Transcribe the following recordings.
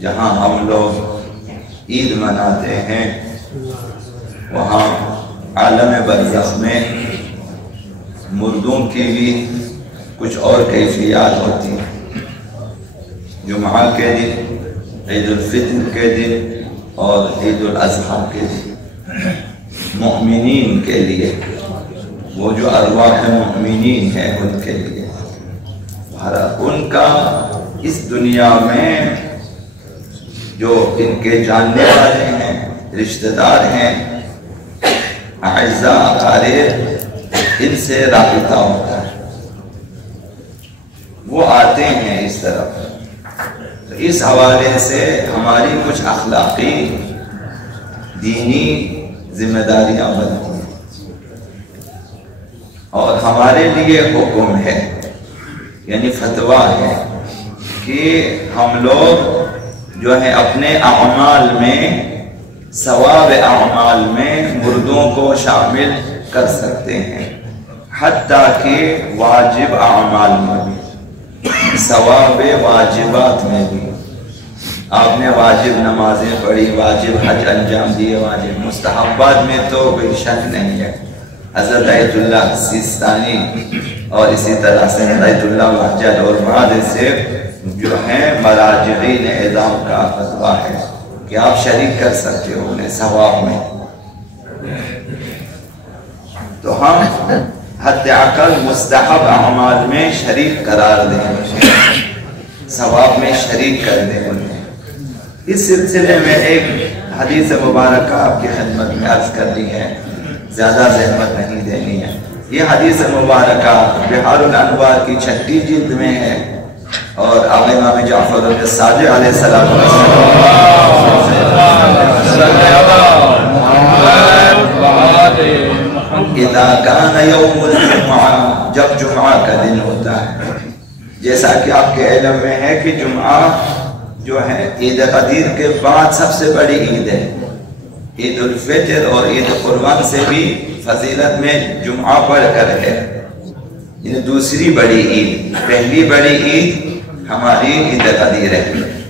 جہاں ہم لوگ عید مناتے ہیں وہاں عالم برزخ میں مردوں کی بھی کچھ اور کیفیات ہوتی ہیں۔ جمعہ کے دن، عید الفطر کے دن اور عید الاضحیٰ کے دن مؤمنین کے لیے، وہ جو ارواح مؤمنین ہیں ان کے لیے ان کا اس دنیا میں جو ان کے جاننے والے ہیں، رشتہ دار ہیں، اعزاء اقارب، ان سے رابطہ ہوتا ہے، وہ آتے ہیں اس طرف۔ تو اس حوالے سے ہماری کچھ اخلاقی دینی ذمہ داریاں بنتی ہیں اور ہمارے لیے حکم ہے، یعنی فتویٰ ہے کہ ہم لوگ جو ہے اپنے اعمال میں، ثواب اعمال میں مردوں کو شامل کر سکتے ہیں، حتیٰ کہ واجب اعمال میں بھی، ثواب واجبات میں بھی۔ آپ نے واجب نمازیں پڑھی، واجب حج انجام دیے، واجب مستحبات میں تو کوئی شک نہیں ہے۔ حضرت آیت اللہ سیستانی اور اسی طرح سے آیت اللہ وحجت اور بعد سے جو ہیں مراجعین اعظام کا فتویٰ ہے کہ آپ شریک کر سکتے ہو انہیں ثواب میں۔ تو ہم حد اقل مستحب اعمال میں شریک قرار دیں، ثواب میں شریک کر دیں انہیں۔ اس سلسلے میں ایک حدیث مبارکہ آپ کی خدمت میں عرض کر دی ہے، زیادہ زحمت نہیں دینی ہے۔ یہ حدیث مبارکہ بحار الانوار کی 6 جلد میں ہے اور آقا امام جعفر الصادق علیہ السلام اذا کان یوم الجمعہ، جب جمعہ کا دن ہوتا ہے، جیسا کہ آپ کے علم میں ہے کہ جمعہ جو ہے عید قدیر کے بعد سب سے بڑی عید ہے۔ عید الفطر اور عید قربان سے بھی فضیلت میں جمعہ پڑھ کر ہے، یہ دوسری بڑی عید۔ پہلی بڑی عید ہماری عید قدیر ہے،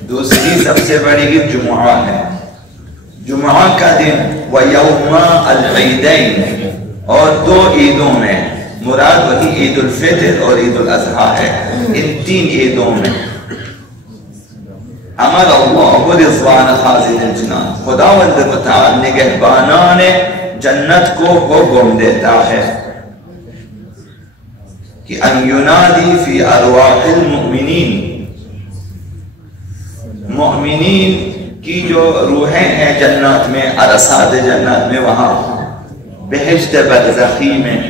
دوسری سب سے بڑی عید جمعہ ہے۔ جمعہ کا دن وَيَوْمَ الْعِيدَيْنِ، اور 2 عیدوں میں، مراد وہی عید الفطر اور عید الاضحیٰ ہے، ان 3 عیدوں میں امر اللہ رضوان خازن الجنان، خداوند متعال نگہبانان جنت کو حکم دیتا ہے کہ ان ینادی فی ارواح المؤمنین، مؤمنین کی جو روحیں ہیں جنت میں، عرصات جنت میں، وہاں بہشت برزخی میں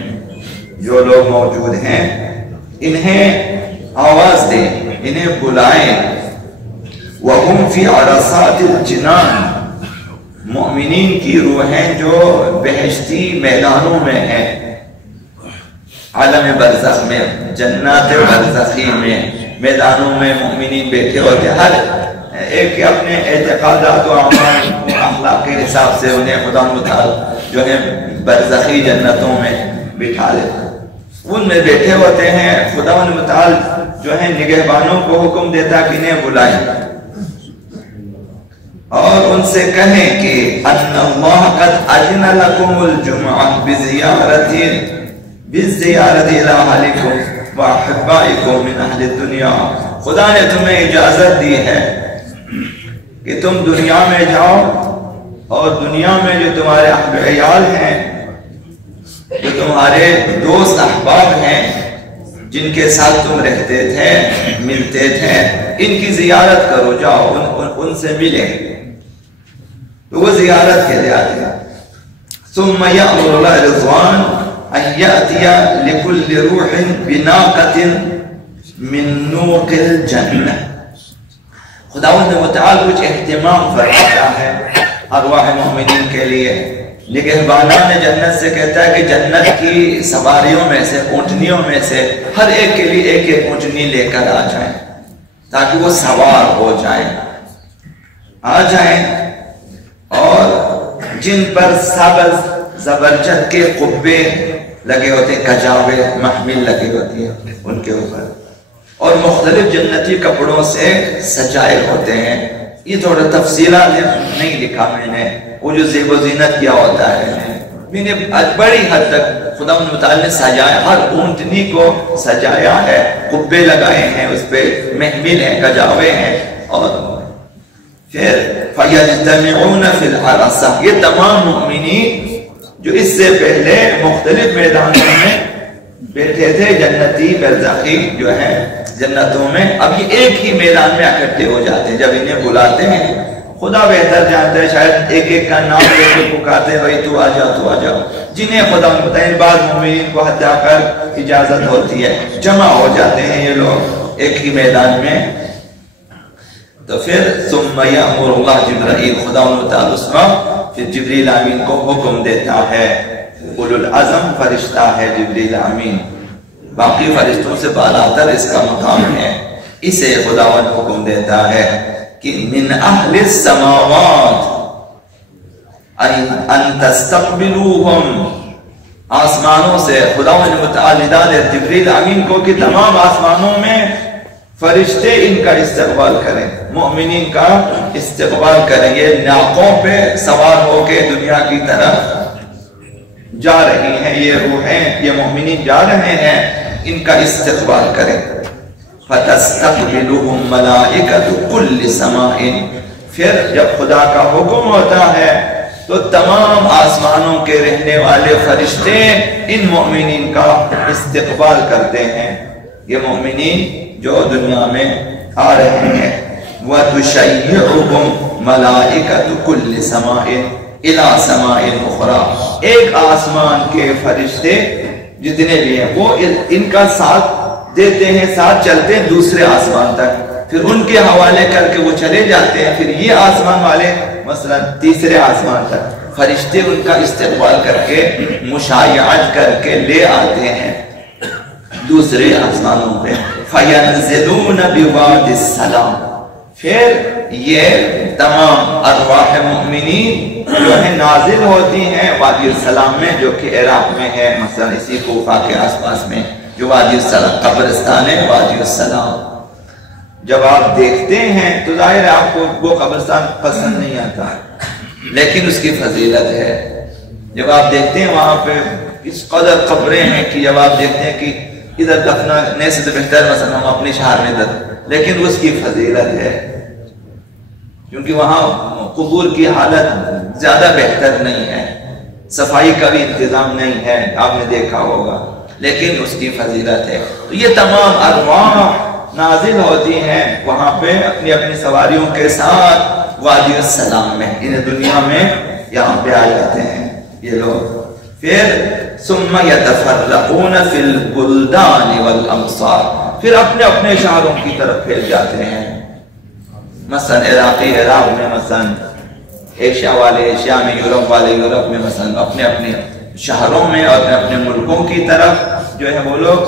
جو لوگ موجود ہیں، انہیں آواز دیں، انہیں بلائیں۔ وَهُمْ فِي عَرَصَاتِ الْجِنَانِ، مؤمنین کی روحیں جو بہشتی میدانوں میں ہیں، عالم برزخ میں، جنات برزخی میں، میدانوں میں مؤمنین بیٹھے ہوتے، ہر ایک کے اپنے اعتقادات و اعمال و اخلاق کے حساب سے انہیں خدا متعال جو ہے برزخی جنتوں میں بٹھا لیتے، ان میں بیٹھے ہوتے ہیں۔ خدا متعال جو ہے نگہبانوں کو حکم دیتا کہ انہیں بلائیں اور ان سے کہیں کہ ان اللہ قد اذن لکم الجمعہ بالزیارت الی اہلکم واحبائکم من اہل الدنیا، خدا نے تمہیں اجازت دی ہے کہ تم دنیا میں جاؤ اور دنیا میں جو تمہارے اہل عیال ہیں، جو تمہارے دوست احباب ہیں، جن کے ساتھ تم رہتے تھے، ملتے تھے، ان کی زیارت کرو، جاؤ ان سے ملیں۔ تو وہ زیارت کے لئے آتے ہیں۔ ثم یأمر اللہ رضوان ان یأتی لکل روح بناقۃ من نوق الجنہ، خداوند متعال کچھ اہتمام فرماتا ہے ارواح مومنین کے لیے۔ نگہبانان جنت سے کہتا ہے کہ جنت کی سواریوں میں سے، اونٹنیوں میں سے ہر ایک کے لیے ایک ایک اونٹنی لے کر آ جائیں تاکہ وہ سوار ہو جائیں، آ جائیں، اور جن پر سبز زبرجد کے قبے لگے ہوتے ہیں، کجاوے محمل لگے ہوتی ہیں ان کے اوپر، اور مختلف جنتی کپڑوں سے سجائے ہوتے ہیں، یہ تھوڑا تفصیلات نہیں لکھا میں نے، وہ جو زیب و زینت کیا ہوتا ہے میں نے بڑی حد تک خدا متعال نے سجایا، ہر اونٹنی کو سجایا ہے، قبے لگائے ہیں، اس پہ محمل ہیں، کجاوے ہیں، اور پھر فَيَجْتَمِعُونَ فِي الْعَرَصَةِ، یہ تمام مؤمنین جو اس سے پہلے مختلف میدانوں میں بیٹھے تھے، جنتی برزخی جو ہے جنتوں میں، اب یہ ایک ہی میدان میں اکٹھے ہو جاتے ہیں جب انہیں بلاتے ہیں۔ خدا بہتر جانتا ہے، شاید ایک ایک کا نام لے کے پکارتے ہیں، بھائی تو آ جاؤ تو آ جاؤ، جنہیں خدا متعین بعض مومنین کو حتیٰ کر اجازت ہوتی ہے، جمع ہو جاتے ہیں یہ لوگ ایک ہی میدان میں۔ تو پھر ثم یأمر اللہ جبرائیل، خدا متعال اس وقت پھر جبریل امین کو حکم دیتا ہے، اولو العزم فرشتہ ہے جبریل امین، باقی فرشتوں سے بالاتر اس کا مقام ہے، اسے خداوند حکم دیتا ہے کہ من اہل السماوات ان تستقبلوہم، آسمانوں سے خداوند متعال نداء جبریل امین کو کہ تمام آسمانوں میں فرشتے ان کا استقبال کریں، مؤمنین کا استقبال کریں، یہ ناقوں پہ سوار ہو کے دنیا کی طرف جا رہی ہیں، یہ روحیں، یہ مؤمنین جا رہے ہیں، ان کا استقبال کریں۔ فَتَسْتَقْبِلُهُمْ مَلَائِكَةُ كُلِّ سَمَاءٍ، پھر جب خدا کا حکم ہوتا ہے تو تمام آسمانوں کے رہنے والے فرشتے ان مؤمنین کا استقبال کرتے ہیں، یہ مؤمنین جو دنیا میں آ رہے ہیں۔ وَتُشَيِّعُهُمْ مَلَائِكَةُ كُلِّ سَمَاءٍ إِلَى سَمَاءٍ أُخْرَى، ایک آسمان کے فرشتے جتنے بھی ہیں وہ ان کا ساتھ دیتے ہیں، ساتھ چلتے ہیں دوسرے آسمان تک، پھر ان کے حوالے کر کے وہ چلے جاتے ہیں، پھر یہ آسمان والے مثلا تیسرے آسمان تک، فرشتے ان کا استقبال کر کے مشایعت کر کے لے آتے ہیں دوسرے آسمانوں پہ۔ فَيَنزِلُونَ بِوَادِ السَّلَامِ، پھر یہ تمام ارواح مؤمنین جو ہیں نازل ہوتی ہیں وادی السلام میں، جو کہ عراق میں ہے، مثلا اسی کوفہ کے آس پاس میں جو وادی السلام قبرستان ہے، وادی السلام۔ جب آپ دیکھتے ہیں تو ظاہر ہے آپ کو وہ قبرستان پسند نہیں آتا، لیکن اس کی فضیلت ہے۔ جب آپ دیکھتے ہیں وہاں پہ اس قدر قبریں ہیں کہ جب آپ دیکھتے ہیں کہ ادھر دفنانے سے تو بہتر مثلا ہم اپنے شہر میں ادھر، لیکن اس کی فضیلت ہے کیونکہ وہاں قبور کی حالت زیادہ بہتر نہیں ہے، صفائی کا بھی انتظام نہیں ہے، آپ نے دیکھا ہوگا، لیکن اس کی فضیلت ہے۔ تو یہ تمام ارواح نازل ہوتی ہیں وہاں پہ اپنی اپنی سواریوں کے ساتھ وادی السلام میں، انہیں دنیا میں یہاں پہ آ جاتے ہیں یہ لوگ۔ پھر ثم يتفرقون في البلدان والامصار، پھر اپنے اپنے شہروں کی طرف پھیل جاتے ہیں، مثلا عراقی عراق میں، مثلا ایشیا والے ایشیا میں، یورپ والے یورپ میں، مثلا اپنے اپنے شہروں میں اور اپنے اپنے ملکوں کی طرف جو ہے وہ لوگ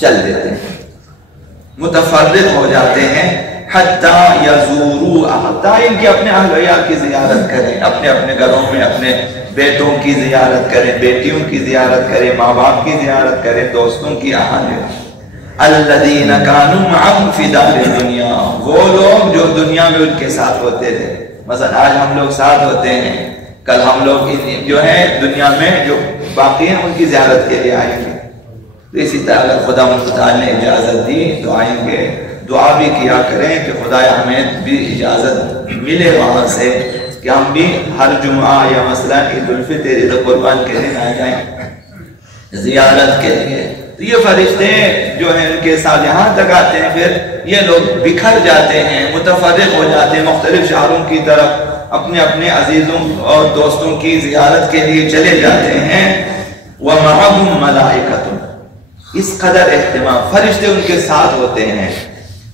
چل دیتے ہیں، متفرق ہو جاتے ہیں۔ حتی یزورو، حتی ان کے اپنے اہل ویال کی زیارت کریں، اپنے اپنے گھروں میں اپنے بیٹوں کی زیارت کریں، بیٹیوں کی زیارت کریں، ماں باپ کی زیارت کریں، دوستوں کی اہل الذین کانوا معهم فی دار الدنیا، وہ لوگ جو دنیا میں ان کے ساتھ ہوتے تھے، مثلا آج ہم لوگ ساتھ ہوتے ہیں، کل ہم لوگ جو ہے دنیا میں جو باقی ہیں ان کی زیارت کے لیے آئیں گے۔ تو اسی طرح اگر خدا متعال نے اجازت دی تو آئیں گے، دعا بھی کیا کریں کہ خدا ہمیں بھی اجازت ملے وہاں سے کہ ہم بھی ہر جمعہ یا مثلا عید الفطر عید قربان کے دن آ جائیں زیارت کے لیے۔ تو یہ فرشتے جو ہیں ان کے ساتھ یہاں تک آتے ہیں، پھر یہ لوگ بکھر جاتے ہیں، متفرق ہو جاتے ہیں، مختلف شہروں کی طرف اپنے اپنے عزیزوں اور دوستوں کی زیارت کے لیے چلے جاتے ہیں۔ وَمَعَهُمْ مَلَائِكَةٌ، اس قدر اہتمام، فرشتے ان کے ساتھ ہوتے ہیں،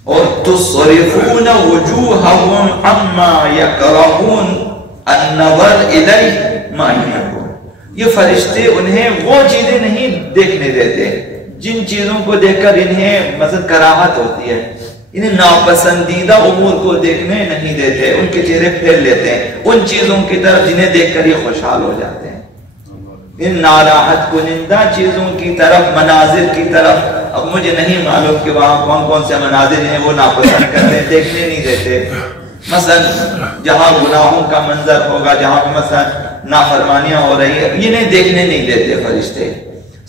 اور تُصْرِفُونَ وُجُوهَهُمْ عَمَّا يَكْرَهُونَ النَّظَرَ إِلَيْهِ مَا يُحِبُّونَ، یہ فرشتے انہیں وہ چیزیں نہیں دیکھنے دیتے جن چیزوں کو دیکھ کر انہیں مثلا کراہت ہوتی ہے، انہیں ناپسندیدہ امور کو دیکھنے نہیں دیتے، ان کے چہرے پھیر لیتے ہیں ان چیزوں کی طرف جنہیں دیکھ کر یہ خوشحال ہو جاتے ہیں، ان ناراحت کنندہ چیزوں کی طرف، مناظر کی طرف۔ اب مجھے نہیں معلوم کہ وہاں کون کون سے مناظر ہیں وہ ناپسند کرتے ہیں، دیکھنے نہیں دیتے، مثلا جہاں گناہوں کا منظر ہوگا، جہاں پہ مثلا نافرمانیاں ہو رہی ہے، یہ دیکھنے نہیں دیتے فرشتے،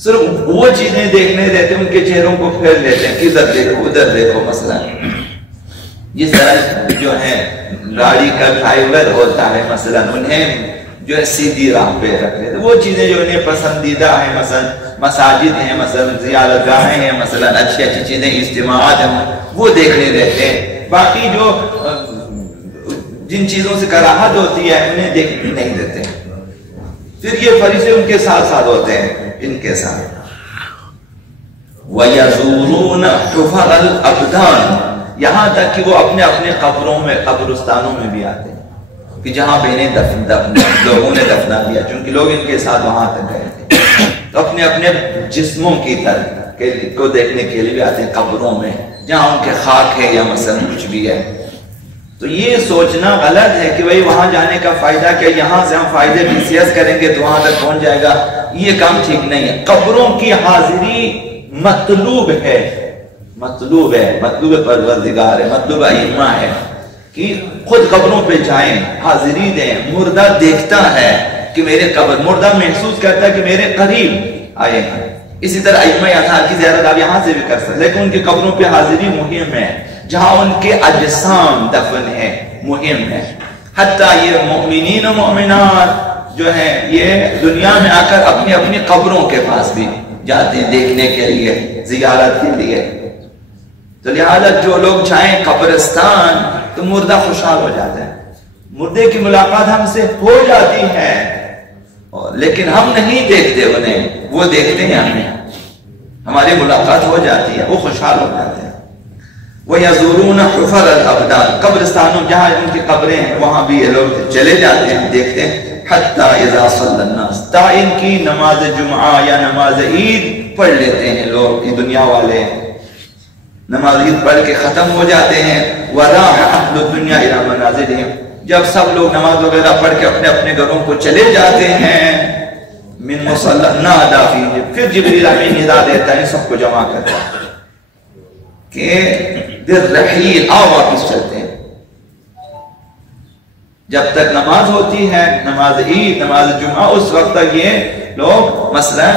صرف وہ چیزیں دیکھنے دیتے، ان کے چہروں کو پھیر لیتے ہیں، ادھر دیکھو ادھر دیکھو۔ مثلا جس طرح جو ہے گاڑی کا ڈرائیور ہوتا ہے، مثلا انہیں جو ہے سیدھی راہ پہ رکھ لیتے، وہ چیزیں جو انہیں پسندیدہ ہیں، مثلا مساجد ہیں، مثلا زیارت گاہیں ہیں، مثلا اچھی اچھی چیزیں اجتماعات ہیں، وہ دیکھنے دیتے ہیں۔ باقی جو جن چیزوں سے کراہت ہوتی ہے انہیں دیکھنے نہیں دیتے۔ پھر یہ فرشتے ان کے ساتھ ساتھ ہوتے ہیں، ان کے ساتھ۔ وَيَزُورُونَ حُفَرَ الْأَبْدَانِ، یہاں تک کہ وہ اپنے اپنے قبروں میں، قبرستانوں میں بھی آتے ہیں کہ جہاں پہ انہیں لوگوں نے دفنا دیا، چونکہ لوگ ان کے ساتھ وہاں تک گئے تھے، تو اپنے اپنے جسموں کی طرف کو دیکھنے کے لیے بھی آتے ہیں قبروں میں جہاں ان کے خاک ہے یا مثلا کچھ بھی ہے۔ تو یہ سوچنا غلط ہے کہ بھئی وہاں جانے کا فائدہ کیا، یہاں سے ہم فائدے BCS کریں گے تو وہاں تک پہنچ جائے گا، یہ کام ٹھیک نہیں ہے۔ قبروں کی حاضری مطلوب ہے، مطلوب ہے، مطلوب پروردگار ہے، مطلوب ائمہ ہے کہ خود قبروں پہ جائیں، حاضری دیں۔ مردہ دیکھتا ہے کہ میرے قبر، مردہ محسوس کرتا ہے کہ میرے قریب آئے ہیں۔ اسی طرح ائمہ اطہار کی زیارت آپ یہاں سے بھی کر سکتے، لیکن ان کی قبروں پہ حاضری مہم ہے، جہاں ان کے اجسام دفن ہے، مہم ہے۔ حتیٰ یہ مومنین و مومنات جو ہیں یہ دنیا میں آ کر اپنی اپنی قبروں کے پاس بھی جاتے ہیں دیکھنے کے لیے، زیارت کے لیے۔ تو لہذا جو لوگ جائیں قبرستان تو مردہ خوشحال ہو جاتا ہے، مردے کی ملاقات ہم سے ہو جاتی ہے، لیکن ہم نہیں دیکھتے انہیں، وہ دیکھتے ہیں ہمیں، ہماری ملاقات ہو جاتی ہے، وہ خوشحال ہو جاتے ہیں۔ وَيَزُورُونَ حُفَرَ الْأَبْدَانِ، قبرستانوں جہاں ان کی قبریں ہیں وہاں بھی یہ لوگ چلے جاتے ہیں، دیکھتے ہیں۔ حَتَّى إِذَا صَلَّى النَّاسِ، تا ان کی نماز جمعہ یا نماز عید پڑھ لیتے ہیں لوگ، یہ دنیا والے نماز عید پڑھ کے ختم ہو جاتے ہیں۔ وَرَاحَ أَهْلُ الدُّنْيَا إِلَى مَنَازِلِهِمْ، جب سب لوگ نماز وغیرہ پڑھ کے اپنے اپنے گھروں کو چلے جاتے ہیں، من مصلی نادى فیہ، پھر جبریل امین ندا دیتا ہے، سب کو جمع کرتا ہے کہ بالرحیل، آؤ واپس چلتے ہیں۔ جب تک نماز ہوتی ہے، نماز عید، نماز جمعہ، اس وقت تک یہ لوگ مثلا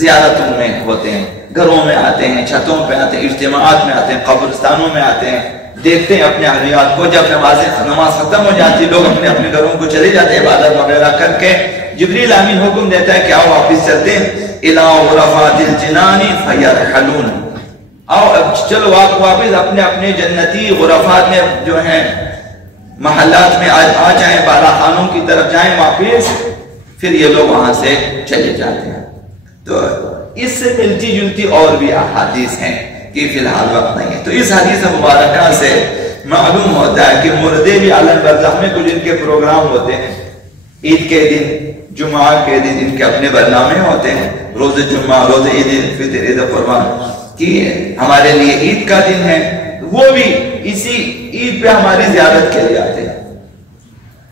زیارتوں میں ہوتے ہیں، گھروں میں آتے ہیں، چھتوں پہ آتے ہیں، اجتماعات میں آتے ہیں، قبرستانوں میں آتے ہیں، دیکھتے ہیں اپنے اہلیات کو۔ جب نماز ختم ہو جاتی ہے، لوگ اپنے اپنے گھروں کو چلے جاتے ہیں عبادت وغیرہ کر کے، جبریل امین حکم دیتا ہے کہ آؤ واپس چلتے ہیں۔ إِلَىٰ غُرَفَاتِ الْجِنَانِ فَيَرْحَلُونَ، آؤ اب چلو آپ واپس اپنے اپنے جنتی غرفات میں جو ہیں محلات میں آ جائیں، بالا خانوں کی طرف جائیں واپس۔ پھر یہ لوگ وہاں سے چلے جاتے ہیں۔ تو اس سے ملتی جلتی اور بھی احادیث ہیں کہ فی الحال وقت نہیں ہے۔ تو اس حدیث مبارکہ سے معلوم ہوتا ہے کہ مردے بھی عالم برزخ میں کچھ ان کے پروگرام ہوتے ہیں، عید کے دن، جمعہ کے دن ان کے اپنے برنامے ہوتے ہیں، روز جمعہ، روز عید الفطر، عید قربان کہ ہمارے لیے عید کا دن ہے، وہ بھی اسی عید پہ ہماری زیارت کے لیے آتے ہیں،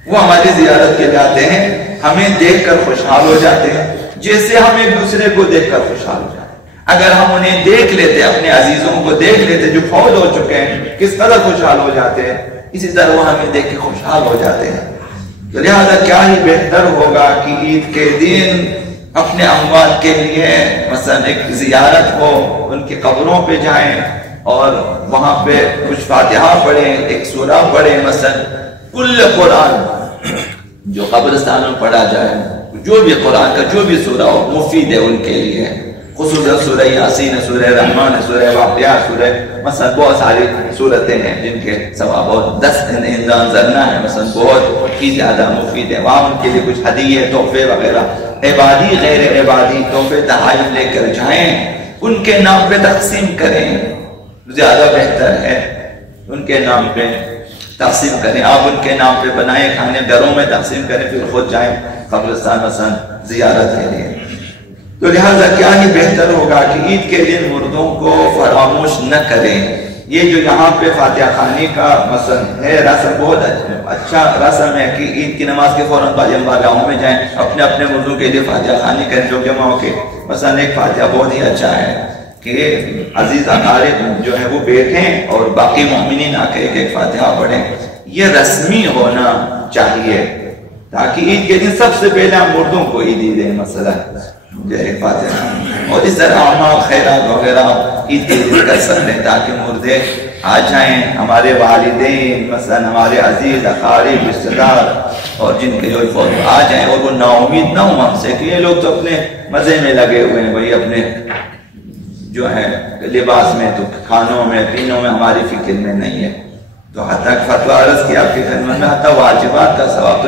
وہ ہماری زیارت کے لیے آتے ہیں، ہمیں دیکھ کر خوشحال ہو جاتے ہیں جیسے ہم ایک دوسرے کو دیکھ کر خوشحال ہو جاتے ہیں۔ اگر ہم انہیں دیکھ لیتے، اپنے عزیزوں کو دیکھ لیتے جو فوت ہو چکے ہیں، کس قدر خوشحال ہو جاتے ہیں، اسی طرح وہ ہمیں دیکھ کے خوشحال ہو جاتے ہیں۔ تو لہذا کیا ہی بہتر ہوگا کہ عید کے دن اپنے اموات کے لیے مثلا ایک زیارت ہو، ان کی قبروں پہ جائیں اور وہاں پہ کچھ فاتحہ پڑھیں، ایک سورہ پڑھیں، مثلا کل قرآن جو قبرستان میں پڑھا جائے، جو بھی قرآن کا جو بھی سورہ ہو مفید ہے ان کے لیے، خصوصاً سورہ یاسین، سورہ رحمان، سورہ واقعہ، سورہ مثلا بہت ساری صورتیں ہیں جن کے ثواب اور 10 انزلنا ہے مثلا بہت ہی زیادہ مفید ہے، وہاں ان کے لیے کچھ ہدیے، تحفے وغیرہ، عبادی غیر عبادی تحفے تحائف لے کر جائیں، ان کے نام پہ تقسیم کریں، زیادہ بہتر ہے ان کے نام پہ تقسیم کریں، آپ ان کے نام پہ بنائیں کھانے، گھروں میں تقسیم کریں، پھر خود جائیں قبرستان مثلا زیارت کے لیے۔ تو لہٰذا کیا ہی بہتر ہوگا کہ عید کے دن مردوں کو فراموش نہ کریں۔ یہ جو یہاں پہ فاتحہ خوانی کا مثلا ہے رسم، بہت اچھا رسم ہے کہ عید کی نماز کے فوراً بعد گاؤں میں جائیں، اپنے اپنے مردوں کے لیے فاتحہ خوانی کریں، لوگ جمع ہو کے مثلا ایک فاتحہ بہت ہی اچھا ہے کہ عزیز اقارب جو ہے وہ بیٹھیں اور باقی مومنین آ کے ایک ایک فاتحہ پڑھیں. یہ رسمی ہونا چاہیے تاکہ عید کے دن سب سے پہلے ہم مردوں کو عیدی دیں مثلا جو ہے فاتحہ، اور اس طرح اعمال خیرات وغیرہ عید کے دن کر سکتے ہیں تاکہ مردے آ جائیں. ہمارے والدین مثلا ہمارے عزیز اقارب رشتہ دار اور جن کے جو فوت آ جائیں اور وہ نا امید نہ ہوں ہم سے کہ یہ لوگ تو اپنے مزے میں لگے ہوئے ہیں بھائی، اپنے جو ہے لباس میں تو کھانوں میں پینوں میں ہماری فکر میں نہیں ہے. تو حتیٰ فتویٰ عرض کی آپ کی خدمت میں حتیٰ واجبات کا ثواب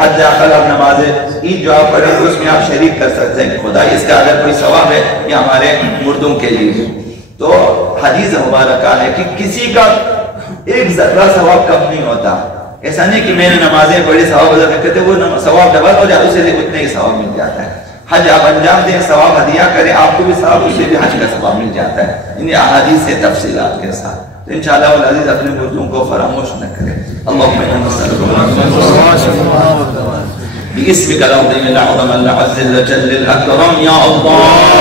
حد اقل آپ نماز عید جو آپ پڑھیں اس میں آپ شریک کر سکتے ہیں. خدا اس کا اگر کوئی ثواب ہے یہ ہمارے مردوں کے لیے. تو حدیث مبارکہ ہے کہ کسی کا ایک ذرہ ثواب کم نہیں ہوتا. ایسا نہیں کہ میں نے نمازیں پڑھی ثواب ادا کرتے وہ ثواب ڈبل ہو جاتا، اسے اتنے ہی ثواب مل جاتا ہے. حج آپ انجام دیں، ثواب ہدیہ کریں، آپ کو بھی ثواب، اسے بھی حج کا ثواب مل جاتا ہے. انہیں احادیث سے تفصیلات کے ساتھ. تو انشاءاللہ والعزیز اپنے مردوں کو فراموش نہ کریں. اللہم صل باسمک العظیم الاعظم العز الجل الاکرم یا اللہ.